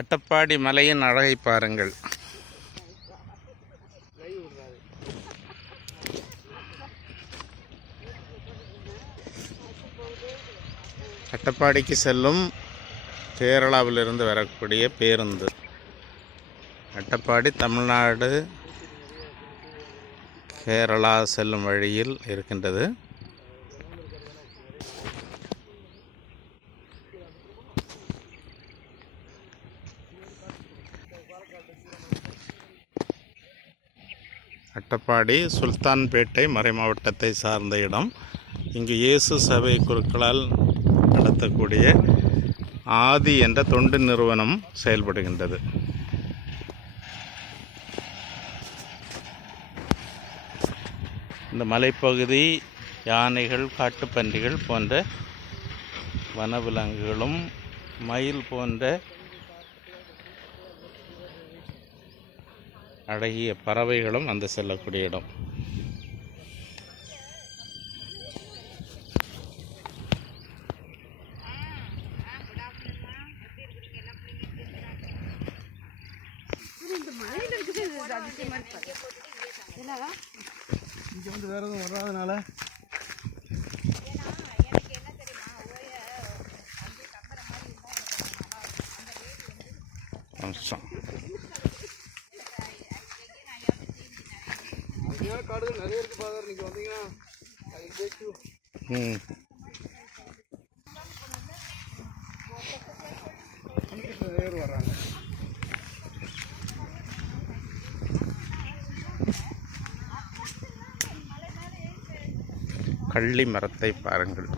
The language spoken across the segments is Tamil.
அட்டப்பாடி மலையின் அழகை பாருங்கள். அட்டப்பாடிக்கு செல்லும் கேரளாவிலிருந்து வரக்கூடிய பேருந்து. அட்டப்பாடி தமிழ்நாடு கேரளா செல்லும் வழியில் இருக்கின்றது. அட்டப்பாடி சுல்தான்பேட்டை மறைமாவட்டத்தை சார்ந்த இடம். இங்கு இயேசு சபை குருக்களால் நடத்தக்கூடிய ஆதி என்ற தொண்டு நிறுவனம் செயல்படுகின்றது. இந்த மலைப்பகுதி யானைகள், காட்டுப்பன்றிகள் போன்ற வனவிலங்குகளும் மயில் போன்ற அழகிய பறவைகளும் வந்து செல்லக்கூடிய இடம். இங்கே வந்து வேறு எதுவும் வராதனால காடுகள் நிறைய இருக்கு. பாதார் நீங்கள் வந்தீங்கன்னா வேறு வர்றாங்க. கள்ளி மரத்தை பாருங்கள்.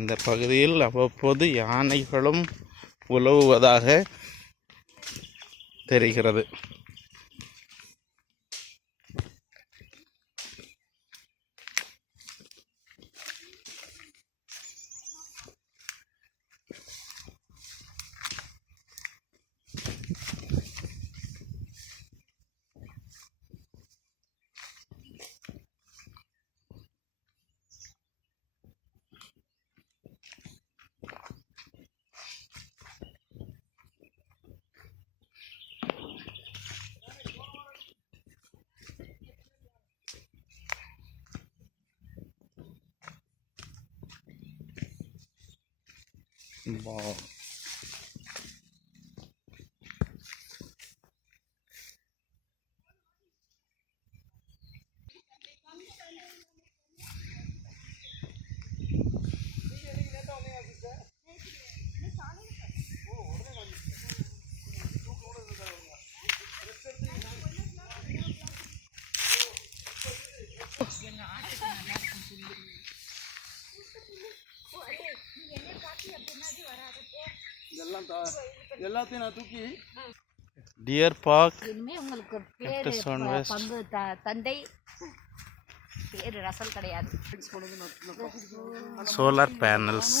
இந்த பகுதியில் அவ்வப்போது யானைகளும் உலவுவதாக தெரிகிறது. எல்லாத்தையும் நான் தூக்கி டியர் பார்க். உங்களுக்கு பேரு பங்கு தந்தை பேரு ரசல் கிடையாது. Solar panels.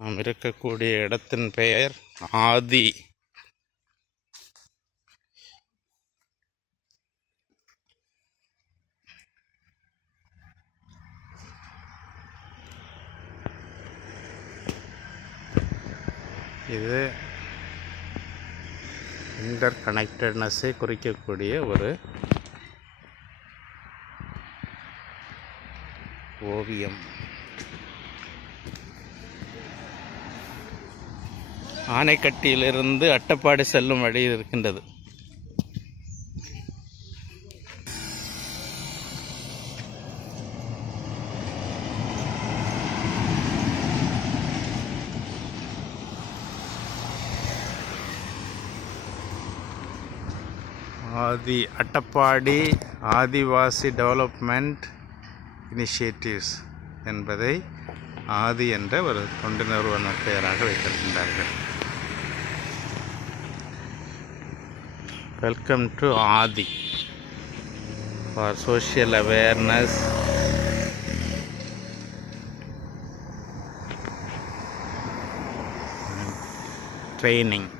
நாம் இருக்கக்கூடிய இடத்தின் பெயர் ஆதி. இது இன்டர் கனெக்டட்னஸை குறிக்கக்கூடிய ஒரு ஓவியம். ஆனைக்கட்டியிலிருந்து அட்டப்பாடி செல்லும் வழி இருக்கின்றது. ஆதி அட்டப்பாடி ஆதிவாசி டெவலப்மெண்ட் இனிஷியேட்டிவ்ஸ் என்பதை ஆதி என்ற ஒரு தொண்டு நிறுவன பெயராக வைத்திருக்கின்றார்கள். Welcome to Aadi for social awareness, training.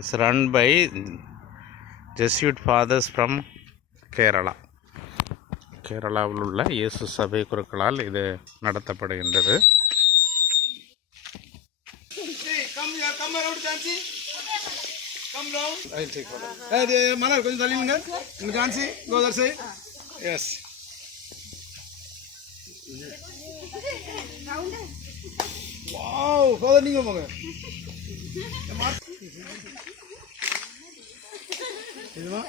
It's run by Jesuit fathers from Kerala. கேரளாவில் உள்ள இயேசு சபை குருக்களால் இது நடத்தப்படுகின்றது. மலர் கொஞ்சம் தள்ளிடுங்க. ஜான்சி கோதர் சை. எஸ். வாவ், ஃபாதர் நீங்க போங்க. இதுமா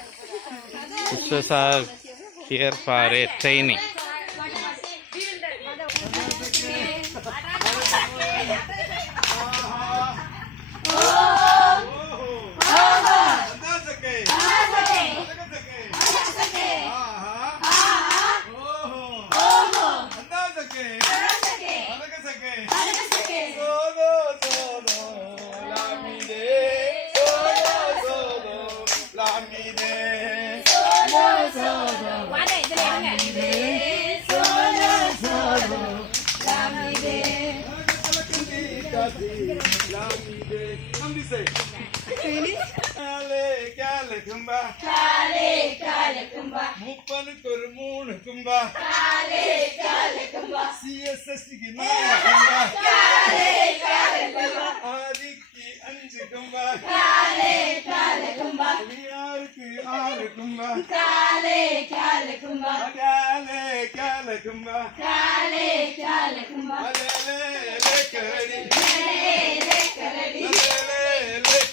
Sisters are here for a training. முப்பனுக்கு மூணு கும்பா சிஎஸ்எஸ்க்கு ஆதிக்கு 5 கும்பா யாருக்கு 6 கும்பா காலே கும்பா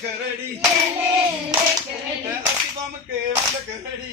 கரடி அசிபாமுக்கு வந்த கரடி